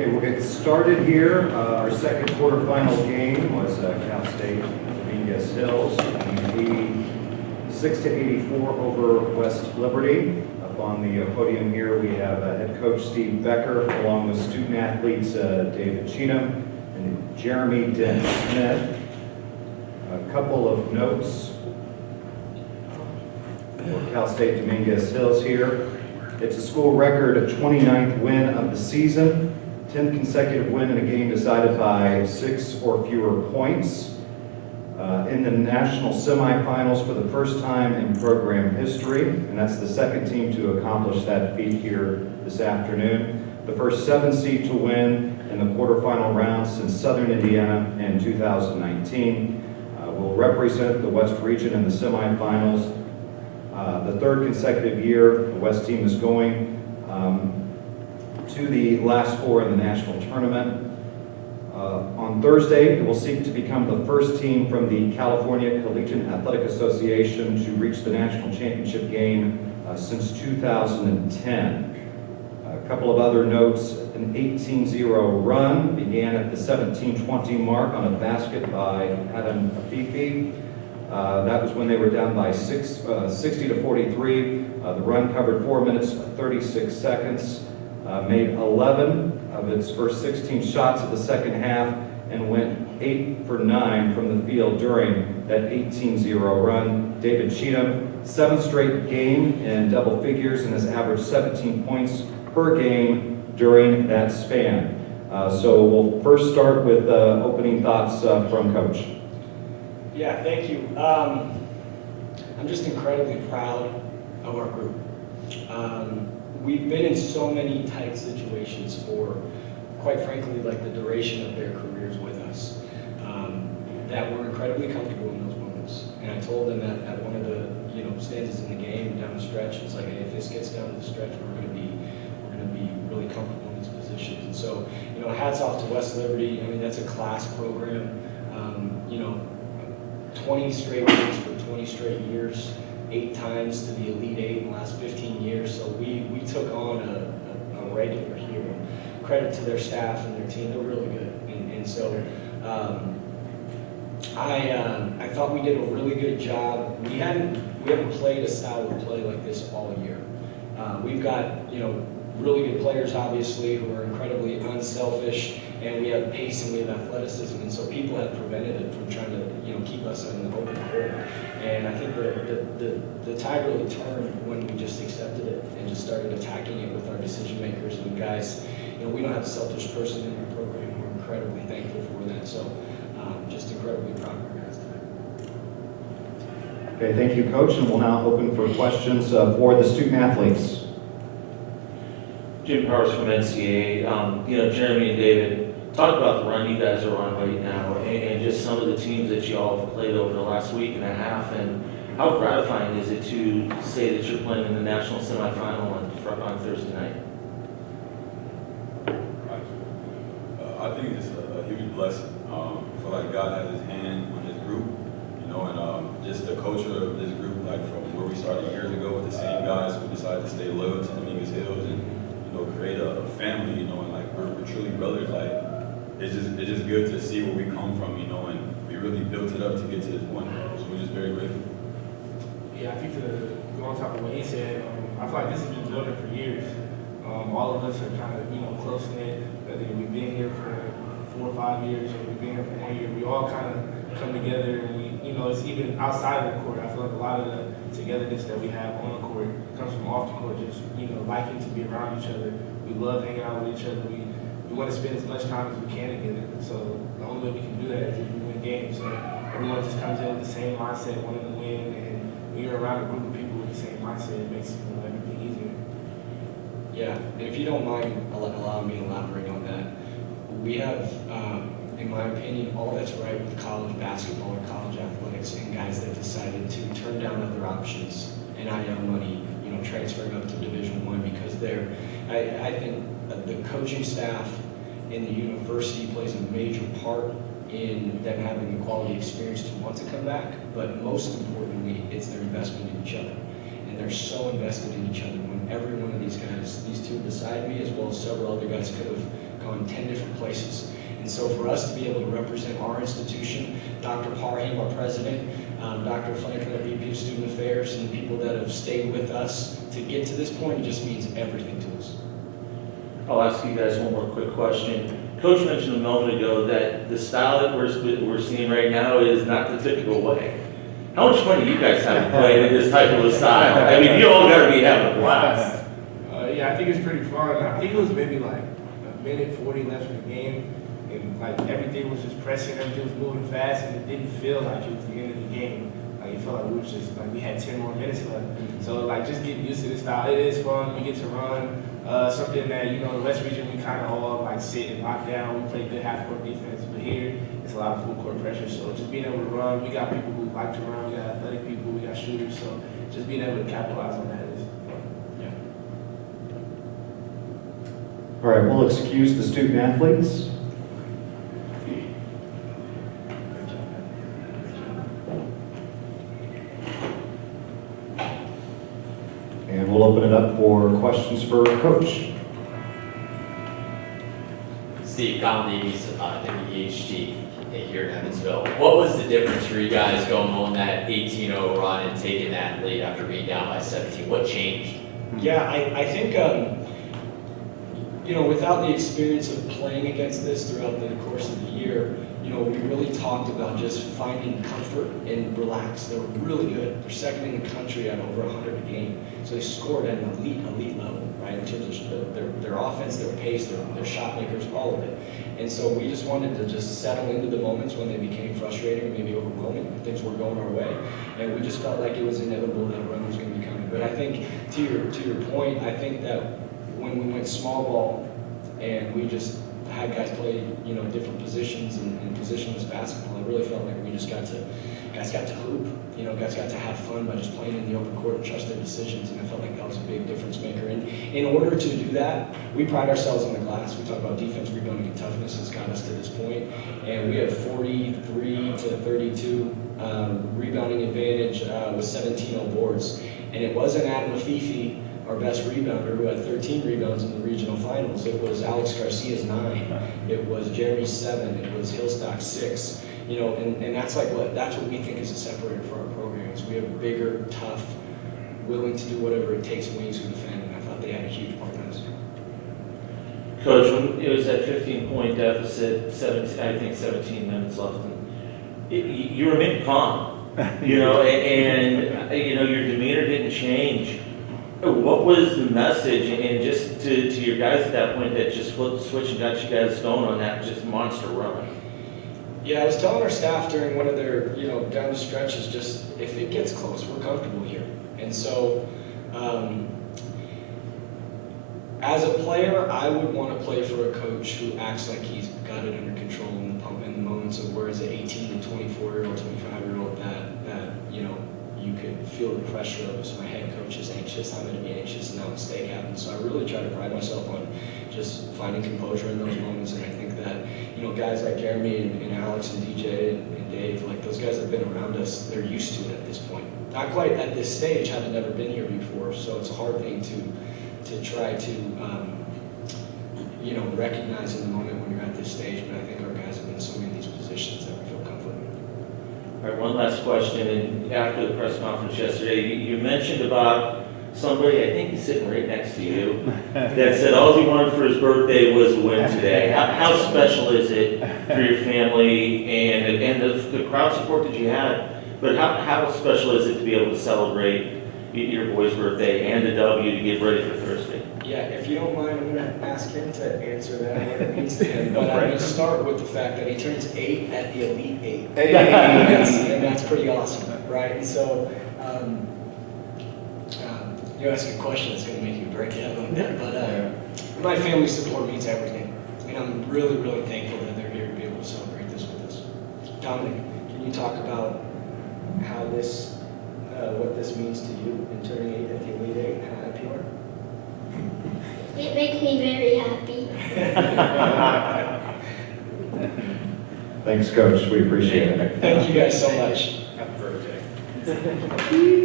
Okay, we'll get started here. Our second quarterfinal game was Cal State Dominguez Hills, 86-84 over West Liberty. Up on the podium here, we have head coach Steve Becker, along with student athletes David Cheatom and Jeremy Dent-Smith. A couple of notes for Cal State Dominguez Hills here. It's a school record, a 29th win of the season, 10th consecutive win in a game decided by 6 or fewer points. In the national semifinals for the first time in program history, and that's the second team to accomplish that feat here this afternoon. The first 7 seed to win in the quarterfinal round since Southern Indiana in 2019. Will represent the West region in the semifinals. The third consecutive year the West team is going to the last 4 in the national tournament. On Thursday, it will seek to become the first team from the California Collegiate Athletic Association to reach the national championship game since 2010. A couple of other notes: an 18-0 run began at the 17-20 mark on a basket by Adam Afifi. That was when they were down by 60-43. The run covered 4 minutes 36 seconds, made 11 of its first 16 shots of the second half, and went 8 for 9 from the field during that 18-0 run. David Cheatom, 7th straight game in double figures, and has averaged 17 points per game during that span. So we'll first start with opening thoughts from Coach. Yeah, thank you. I'm just incredibly proud of our group. We've been in so many tight situations for, quite frankly, like the duration of their careers with us, that we're incredibly comfortable in those moments. And I told them that at one of the stanzas in the game down the stretch, it's like, hey, if this gets down to the stretch, we're going to be really comfortable in these positions. And so, hats off to West Liberty. I mean, that's a class program. 20 straight wins for 20 straight years, 8 times to the Elite 8 in the last 15 years. So we took on a regular here. Credit to their staff and their team; they're really good. And so I thought we did a really good job. We haven't played a style of play like this all year. We've got really good players, obviously, who are incredibly unselfish, and we have pace and we have athleticism, and so people have prevented it from trying to keep us in the open court. And I think the tide really turned when we just accepted it and just started attacking it with our decision makers and guys. We don't have a selfish person in our program. We're incredibly thankful for that. So just incredibly proud of our guys today. Okay, thank you, Coach, and we'll now open for questions for the student athletes. Jim Powers from NCAA. Jeremy and David, talk about the run you guys are on right now, and just some of the teams that you all have played over the last week and a half, and how gratifying is it to say that you're playing in the national semifinal on Thursday night? I think it's a huge blessing. I feel like God has His hand on this group, and just the culture of this group, like from where we started years ago with the same guys who decided to stay loyal to Dominguez Hills and create a family, and like we're truly brothers. Like it's just good to see where we come from, and we really built it up to get to this point. So we're just very grateful. Yeah, I think to go on top of what he said, I feel like this has been building for years. All of us are kind of close knit. Whether we've been here for 4 or 5 years, or we've been here for 1 year, we all kind of come together, and it's even outside of the court. I feel like a lot of the togetherness that we have on the court comes from off the court, just liking to be around each other. We love hanging out with each other. We want to spend as much time as we can together. So the only way we can do that is if we win games. So everyone just comes in with the same mindset, wanting to win, and when you're around a group of people with the same mindset, it makes everything easier. Yeah, and if you don't mind allowing me to elaborate on that, we have, in my opinion, all that's right with college basketball or college athletics, and guys that decided to turn down other options, NIL money, transferring up to Division I, because I think the coaching staff in the university plays a major part in them having the quality experience to want to come back, but most importantly, it's their investment in each other. And they're so invested in each other. When every one of these guys, these two beside me, as well as several other guys could have gone 10 different places. And so for us to be able to represent our institution, Dr. Parham, our president, Dr. Franklin, our VP of Student Affairs, and the people that have stayed with us to get to this point, it just means everything to us. I'll ask you guys one more quick question. Coach mentioned a moment ago that the style that we're seeing right now is not the typical way. How much fun do you guys have playing in this type of a style? I mean, you all got to be having a blast. Yeah, I think it's pretty fun. I think it was maybe like a minute 40 left in the game, and like everything was just pressing, everything was moving fast, and it didn't feel like it was the end of the game. Like it felt like we was just like we had 10 more minutes left. So like just getting used to this style, it is fun. We get to run something that the West Region we kind of all like sit and lock down. We play good half court defense, but here it's a lot of full court pressure. So just being able to run, we got people who like to run, we got athletic people, we got shooters. So just being able to capitalize on that is fun. All right, we'll excuse the student athletes. And we'll open it up for questions for Coach. Steve Davies, WEHT here in Evansville. What was the difference for you guys going on that 18-0 run and taking that lead after being down by 17? What changed? Yeah, I think, without the experience of playing against this throughout the course of the year, we really talked about just finding comfort and relax. They were really good. They're second in the country at over 100 a game. So they scored at an elite level, right? In terms of their offense, their pace, their shot makers, all of it. And so we just wanted to just settle into the moments when they became frustrating, maybe overwhelming, when things weren't going our way. And we just felt like it was inevitable that a run was going to be coming. But I think, to your point, I think that when we went small ball and we just had guys play, different positions and positionless basketball, I really felt like we just guys got to hoop. Guys got to have fun by just playing in the open court and trust their decisions, and I felt like that was a big difference maker. And in order to do that, we pride ourselves on the glass. We talk about defense, rebounding, and toughness has got us to this point, and we have 43 to 32 rebounding advantage with 17 on boards. And it wasn't Adam Afifi, our best rebounder, who had 13 rebounds in the regional finals. It was Alex Garcia's 9. It was Jeremy's 7. It was Hillstock's 6. And that's what we think is a separator for our programs. We have bigger, tough, willing to do whatever it takes wings who defend, and I thought they had a huge part in this. Coach, when it was that 15-point deficit, 17 minutes left, you remained calm, and your demeanor didn't change. What was the message, and just to your guys at that point that just flipped the switch and got you guys going on that just monster run? Yeah, I was telling our staff during one of their, down the stretches, just if it gets close, we're comfortable here. And so, as a player, I would want to play for a coach who acts like he's got it under control in the moments of where as an 18 and 24-year-old, 25-year-old that you could feel the pressure of it. So my head coach is anxious, I'm going to be anxious, and now a mistake happens. So I really try to pride myself on just finding composure in those moments, and I think that guys like Jeremy and Alex and DJ and Dave, like those guys have been around us, they're used to it at this point. Not quite at this stage, having never been here before, so it's a hard thing to try to recognize in the moment when you're at this stage, but I think our guys have been so in these positions that we feel comfortable. All right, one last question, and after the press conference yesterday, you mentioned about somebody, I think he's sitting right next to you, that said all he wanted for his birthday was a win today. How special is it for your family and the crowd support that you had, but how special is it to be able to celebrate your boy's birthday and the W to get ready for Thursday? Yeah, if you don't mind, I'm going to ask him to answer that when it means to him, but I'm going to start with the fact that he turns 8 at the Elite 8. And that's pretty awesome, right? And so, you ask a question that's going to make you break it a little bit, but my family support means everything, and I'm really, really thankful that they're here to be able to celebrate this with us. Dominic, can you talk about how this, what this means to you in turning 8 at the Elite 8, and how happy you are? It makes me very happy. Thanks, Coach. We appreciate it. Thank you guys so much. Happy birthday.